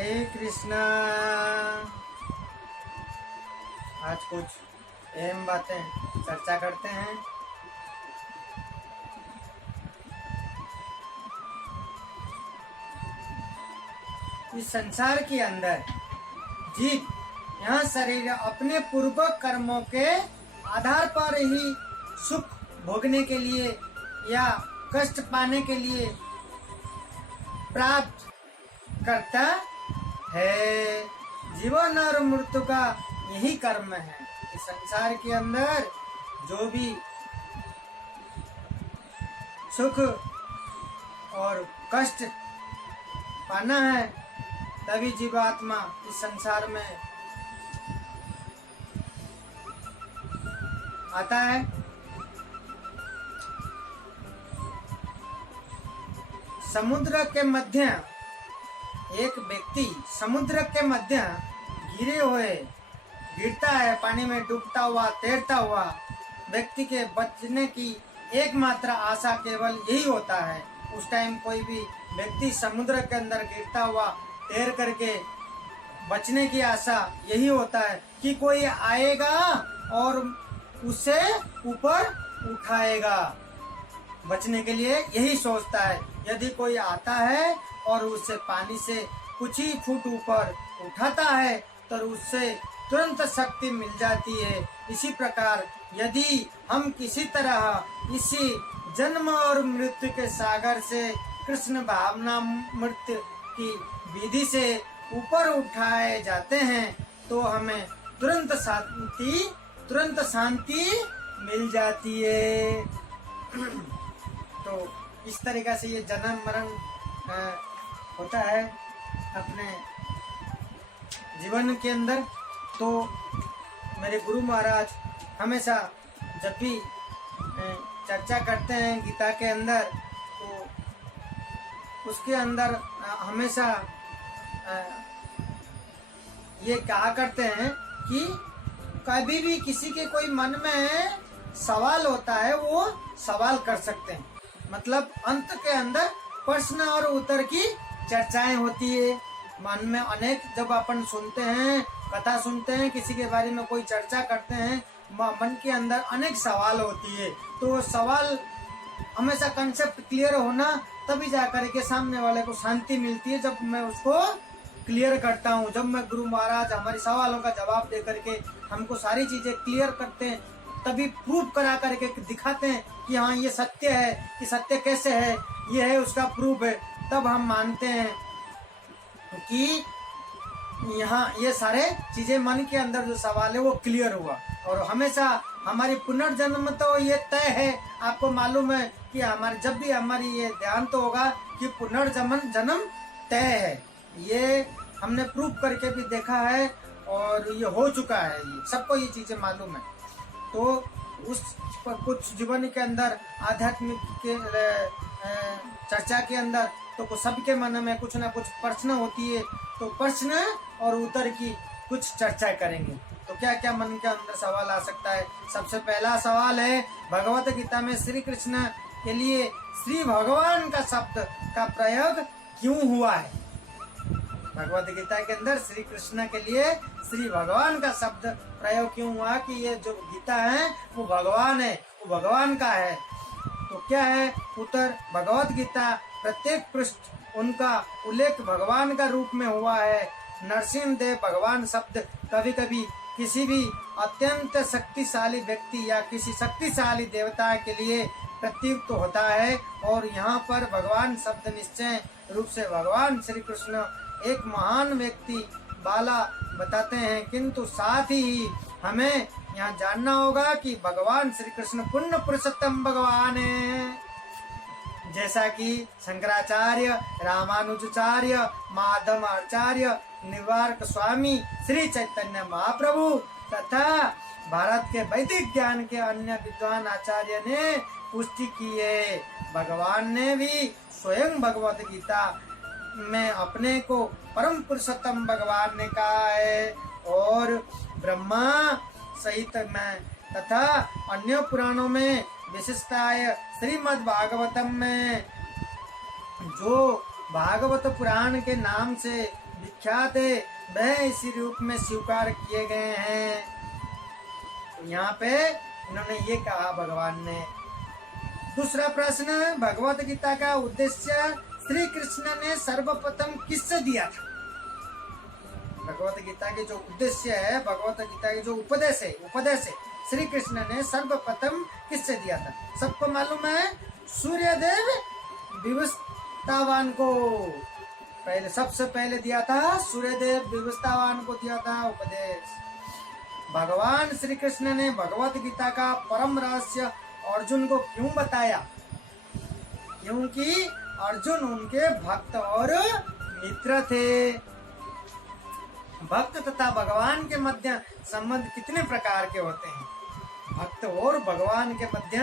हरे कृष्णा। आज कुछ अहम बातें चर्चा करते हैं। इस संसार के अंदर जीव यह शरीर अपने पूर्व कर्मों के आधार पर ही सुख भोगने के लिए या कष्ट पाने के लिए प्राप्त करता है। जीवन और मृत्यु का यही कर्म है। इस संसार के अंदर जो भी सुख और कष्ट पाना है तभी जीवात्मा इस संसार में आता है। समुद्र के मध्य एक व्यक्ति समुद्र के मध्य गिरता है, पानी में डूबता हुआ तैरता हुआ व्यक्ति के बचने की एकमात्र आशा केवल यही होता है। उस टाइम कोई भी व्यक्ति समुद्र के अंदर गिरता हुआ तैर करके बचने की आशा यही होता है कि कोई आएगा और उसे ऊपर उठाएगा। बचने के लिए यही सोचता है। यदि कोई आता है और उसे पानी से कुछ ही फुट ऊपर उठाता है तो उससे तुरंत शक्ति मिल जाती है। इसी प्रकार यदि हम किसी तरह इसी जन्म और मृत्यु के सागर से कृष्ण भावना मृत्यु की विधि से ऊपर उठाए जाते हैं तो हमें तुरंत शांति मिल जाती है। तो इस तरीका से ये जन्म मरण होता है अपने जीवन के अंदर। तो मेरे गुरु महाराज हमेशा जब भी चर्चा करते हैं गीता के अंदर तो उसके अंदर हमेशा ये कहा करते हैं कि कभी भी किसी के कोई मन में सवाल होता है वो सवाल कर सकते हैं। मतलब अंत के अंदर प्रश्न और उत्तर की चर्चाएं होती है। मन में अनेक जब अपन सुनते हैं, कथा सुनते हैं, किसी के बारे में कोई चर्चा करते हैं, मन के अंदर अनेक सवाल होती है। तो सवाल हमेशा कंसेप्ट क्लियर होना तभी जाकर के सामने वाले को शांति मिलती है। जब मैं उसको क्लियर करता हूँ, जब मैं गुरु महाराज हमारे सवालों का जवाब दे करके हमको सारी चीजें क्लियर करते हैं, तभी प्रूफ करा करके दिखाते हैं कि हाँ ये सत्य है, कि सत्य कैसे है, ये है उसका प्रूफ है, तब हम मानते हैं कि यहाँ ये सारे चीजें मन के अंदर जो सवाल है वो क्लियर हुआ। और हमेशा हमारी पुनर्जन्म तो ये तय है। आपको मालूम है कि हमारे जब भी हमारी ये ध्यान तो होगा कि जन्म तय है। ये हमने प्रूफ करके भी देखा है और ये हो चुका है, ये सबको ये चीजें मालूम है। तो उस कुछ जीवन के अंदर आध्यात्मिक के चर्चा के अंदर तो सबके मन में कुछ ना कुछ प्रश्न होती है। तो प्रश्न और उत्तर की कुछ चर्चा करेंगे। तो क्या क्या मन के अंदर सवाल आ सकता है। सबसे पहला सवाल है भगवत गीता में श्री कृष्ण के लिए श्री भगवान का शब्द का प्रयोग क्यों हुआ है। भगवत गीता के अंदर श्री कृष्ण के लिए श्री भगवान का शब्द प्रयोग क्यों हुआ कि ये जो गीता है वो भगवान है, वो भगवान का है। तो क्या है उत्तर, भगवत गीता प्रत्येक पृष्ठ उनका उल्लेख भगवान का रूप में हुआ है। नरसिंह देव भगवान शब्द कभी कभी किसी भी अत्यंत शक्तिशाली व्यक्ति या किसी शक्तिशाली देवता के लिए प्रत्युक्त होता है। और यहाँ पर भगवान शब्द निश्चय रूप से भगवान श्री कृष्ण एक महान व्यक्ति वाला बताते हैं। किंतु साथ ही हमें यहाँ जानना होगा कि भगवान श्री कृष्ण पुण्य पुरुषोत्तम भगवान है। जैसा कि शंकराचार्य, रामानुजाचार्य, माधव आचार्य, निवारक स्वामी, श्री चैतन्य महाप्रभु तथा भारत के वैदिक ज्ञान के अन्य विद्वान आचार्य ने पुष्टि की है। भगवान ने भी स्वयं भगवत गीता में अपने को परम पुरुषोत्तम भगवान ने कहा है। और ब्रह्मा सहित में तथा अन्य पुराणों में विशेषताएं श्रीमद् भागवतम में जो भागवत पुराण के नाम से विख्यात है, वह इसी रूप में स्वीकार किए गए हैं। तो यहाँ पे इन्होंने ये कहा भगवान ने। दूसरा प्रश्न, भगवत गीता का उद्देश्य श्री कृष्ण ने सर्वप्रथम किससे दिया था? भगवत गीता के जो उद्देश्य है, भगवत गीता के जो उपदेश है श्री कृष्ण ने सर्वप्रथम किससे दिया था? सबको मालूम है, सूर्यदेव विवस्वान को पहले, सबसे पहले दिया था, सूर्यदेव विवस्वान को दिया था उपदेश। भगवान श्री कृष्ण ने भगवत गीता का परम रहस्य अर्जुन को क्यों बताया? क्योंकि अर्जुन उनके भक्त और मित्र थे। भक्त तथा भगवान के मध्य संबंध कितने प्रकार के होते हैं? भक्त और भगवान के मध्य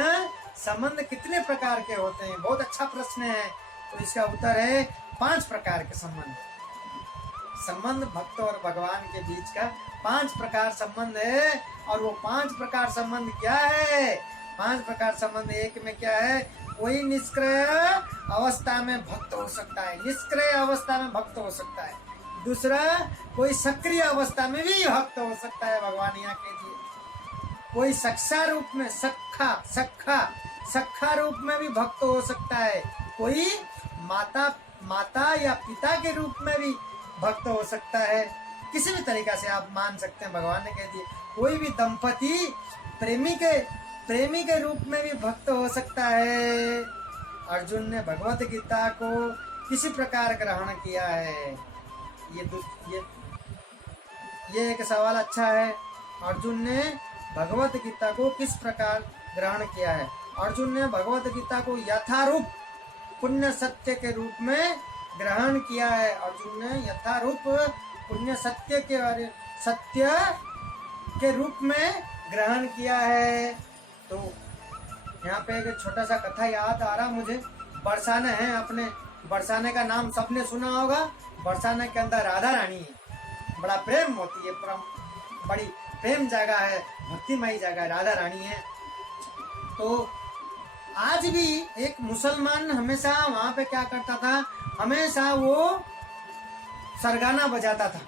संबंध कितने प्रकार के होते हैं? बहुत अच्छा प्रश्न है। तो इसका उत्तर है 5 प्रकार के संबंध भक्त और भगवान के बीच का 5 प्रकार संबंध है। और वो 5 प्रकार संबंध क्या है? 5 प्रकार संबंध एक में क्या है? कोई निष्क्रिय अवस्था में भक्त हो सकता है, निष्क्रिय अवस्था में भक्त हो सकता है। दूसरा, कोई सक्रिय अवस्था में भी भक्त हो सकता है। भगवान यहाँ के लिए कोई सक्षा रूप में, सखा रूप में भी भक्त हो सकता है। कोई माता या पिता के रूप में भी भक्त हो सकता है। किसी भी तरीका से आप मान सकते हैं। भगवान ने कह दिया कोई भी दंपति प्रेमी के रूप में भी भक्त हो सकता है। अर्जुन ने भगवत गीता को किसी प्रकार ग्रहण किया है? ये एक सवाल अच्छा है। अर्जुन ने भगवत गीता को किस प्रकार ग्रहण किया है? अर्जुन ने भगवत गीता को यथारूप पुण्य सत्य के रूप में ग्रहण किया है। अर्जुन ने यथारूप पुण्य सत्य के रूप में ग्रहण किया है। तो यहाँ पे एक छोटा सा कथा याद आ रहा मुझे। बरसाने हैं अपने, बरसाने का नाम सबने सुना होगा। बरसाने के अंदर राधा रानी है, बड़ा प्रेम होती है, बड़ी प्रेम जगह है, भक्तिमयी जगह राधा रानी है। तो आज भी एक मुसलमान हमेशा वहां पे क्या करता था, हमेशा वो सरगाना बजाता था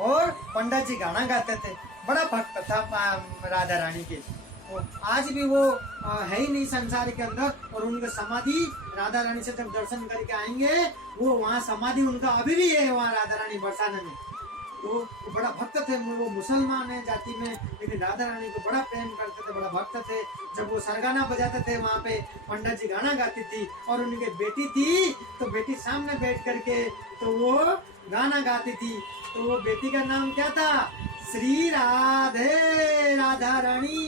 और पंडित जी गाना गाते थे। बड़ा भक्त था राधा रानी के। तो आज भी वो है ही नहीं संसार के अंदर। और उनके समाधि राधा रानी से जब दर्शन करके आएंगे, वो वहाँ समाधि उनका अभी भी है वहाँ राधा रानी बरसाने में। तो बड़ा भक्त थे। वो मुसलमान है जाति में, लेकिन राधा रानी को बड़ा प्रेम करते थे, बड़ा भक्त थे। जब वो सरगाना बजाते थे वहाँ पे पंडित जी गाना गाती थी और उनकी बेटी थी, तो बेटी सामने बैठ करके तो वो गाना गाती थी। तो वो बेटी का नाम क्या था? श्री राधे राधा रानी।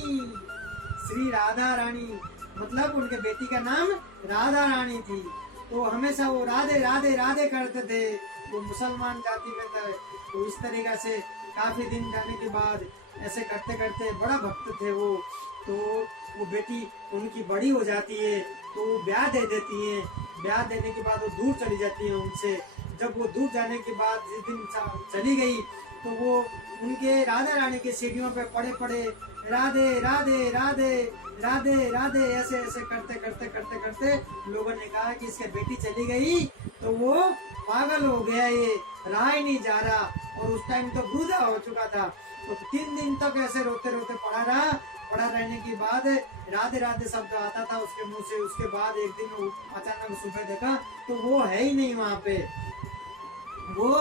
श्री राधा रानी मतलब उनके बेटी का नाम राधा रानी थी। तो हमेशा वो राधे राधे राधे करते थे। वो मुसलमान जाति में थे। तो इस तरीका से काफी दिन जाने के बाद ऐसे करते करते बड़ा भक्त थे वो। तो वो बेटी उनकी बड़ी हो जाती है, तो वो ब्याह दे देती है। ब्याह देने के बाद वो दूर चली जाती है उनसे। जब वो दूर जाने के बाद जिस दिन चली गई, तो वो उनके राधा रानी के सीढ़ियों पे पड़े पड़े राधे राधे राधे राधे राधे ऐसे ऐसे करते करते करते करते लोगों ने कहा कि इसकी बेटी चली गई तो वो पागल हो गया, ये रहा ही नहीं जा रहा। और उस टाइम तो बूढ़ा हो चुका था। तो 3 दिन तक ऐसे रोते रोते पड़ा रहा। पड़ा रहने के बाद राधे राधे शब्द आता था उसके मुंह से। उसके बाद एक दिन अचानक सुबह देखा तो वो है ही नहीं वहाँ पे। वो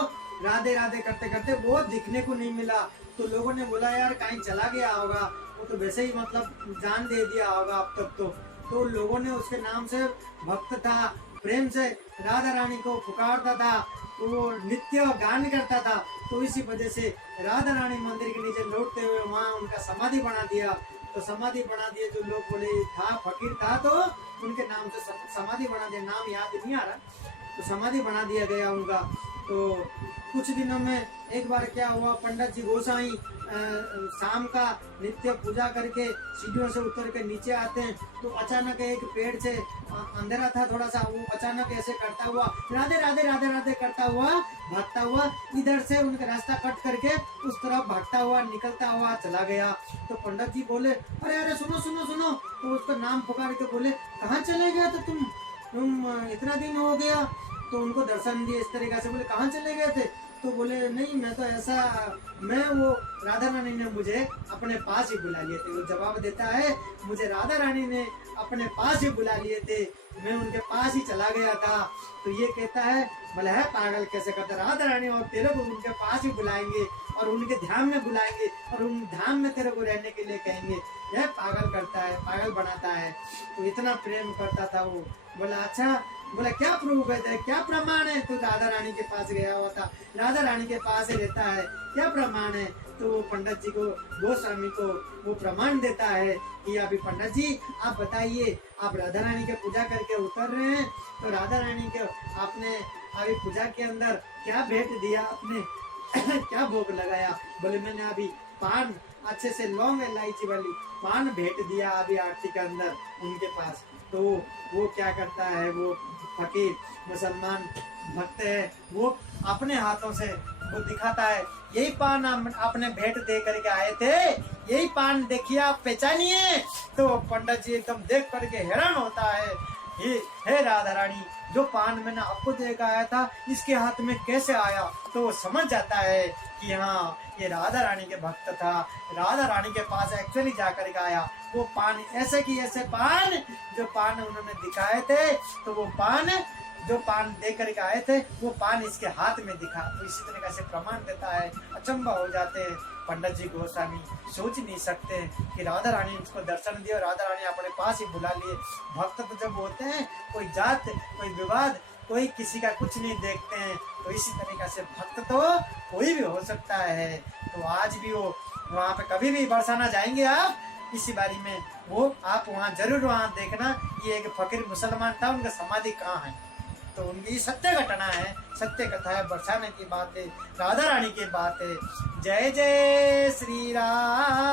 राधे राधे करते करते वो दिखने को नहीं मिला। तो लोगों ने बोला यार कहीं चला गया होगा, वो तो वैसे ही मतलब जान दे दिया होगा अब तक। तो लोगों ने उसके नाम से, भक्त था, प्रेम से राधा रानी को पुकारता था, तो वो नित्य गान करता था। तो इसी वजह से राधा रानी मंदिर के नीचे लौटते हुए वहाँ उनका समाधि बना दिया। तो समाधि बना दिए, जो लोग बोले था फकीर था तो उनके नाम से समाधि बना दिया। नाम याद नहीं आ रहा, तो समाधि बना दिया गया उनका। तो कुछ दिनों में एक बार क्या हुआ, पंडित जी गोसाई शाम का नित्य पूजा करके सीढ़ियों से उतर के नीचे आते हैं। तो अचानक एक पेड़ से अंधेरा था थोड़ा सा, वो अचानक ऐसे करता हुआ राधे राधे राधे राधे करता हुआ भागता हुआ इधर से उनका रास्ता कट करके उस तरफ भागता हुआ निकलता हुआ चला गया। तो पंडित जी बोले अरे अरे सुनो सुनो सुनो। तो उसका नाम पुकार के बोले कहाँ चले गए थे तुम इतना दिन हो गया। तो उनको दर्शन दिए इस तरीका से, बोले कहाँ चले गए थे। तो बोले नहीं, मैं तो ऐसा, मैं वो राधा रानी ने मुझे अपने पास ही बुला लिए थे। वो जवाब देता है, मुझे राधा रानी ने अपने पास ही बुला लिए थे, मैं उनके पास ही चला गया था। तो ये कहता है, बोले है पागल कैसे करता, राधा रानी और तेरे को उनके पास ही बुलाएंगे और उनके ध्यान में बुलाएंगे और उन ध्यान में तेरे को रहने के लिए कहेंगे। यह पागल करता है, पागल बनाता है। तो इतना प्रेम करता था वो। बोला अच्छा, बोला क्या प्रूफ है तेरे, क्या प्रमाण है तू राधा रानी के पास गया हुआ था, राधा रानी के पास ही रहता है, क्या प्रमाण है? तो वो पंडित जी को, गोस्वामी को वो प्रमाण देता है कि अभी पंडित जी आप बताइए, आप राधा रानी के पूजा करके उतर रहे हैं, तो राधा रानी के आपने अभी पूजा के अंदर क्या भेंट दिया, आपने क्या भोग लगाया? बोले मैंने अभी पान, अच्छे से लौंग इलायची वाली पान भेंट दिया अभी आरती के अंदर उनके पास। तो वो क्या करता है, वो फकीर मुसलमान भक्त है, वो अपने हाथों से वो दिखाता है, यही पान आपने भेंट दे करके आए थे, यही पान देखिए, आप पहचानिए। तो पंडित जी एकदम देख करके हैरान होता है, हे राधा रानी, जो पान मैंने आपको देकर आया था इसके हाथ में कैसे आया? तो वो समझ जाता है कि हाँ, ये राधा रानी के भक्त था, राधा रानी के पास एक्चुअली जाकर के आया। वो पान ऐसे की ऐसे पान, जो पान उन्होंने दिखाए थे, तो वो पान जो पान दे करके आए थे, वो पान इसके हाथ में दिखा। तो इसी तरीके से प्रमाण देता है। अचंभा हो जाते हैं पंडित जी गोस्वामी, सोच नहीं सकते कि राधा रानी इसको दर्शन दिया, राधा रानी अपने पास ही बुला लिए। भक्त तो जब होते हैं, कोई जात, कोई विवाद, कोई किसी का कुछ नहीं देखते हैं। तो इसी तरीके से भक्त तो कोई भी हो सकता है। तो आज भी वो वहाँ पे कभी भी बरसाना जाएंगे आप इसी बारी में, वो आप वहाँ जरूर वहाँ देखना। ये एक फकीर मुसलमान था, उनका समाधि कहाँ है, तो उनकी सत्य घटना है, सत्य कथा है, बरसाने की बात है, राधा रानी की बात है। जय जय श्री राम।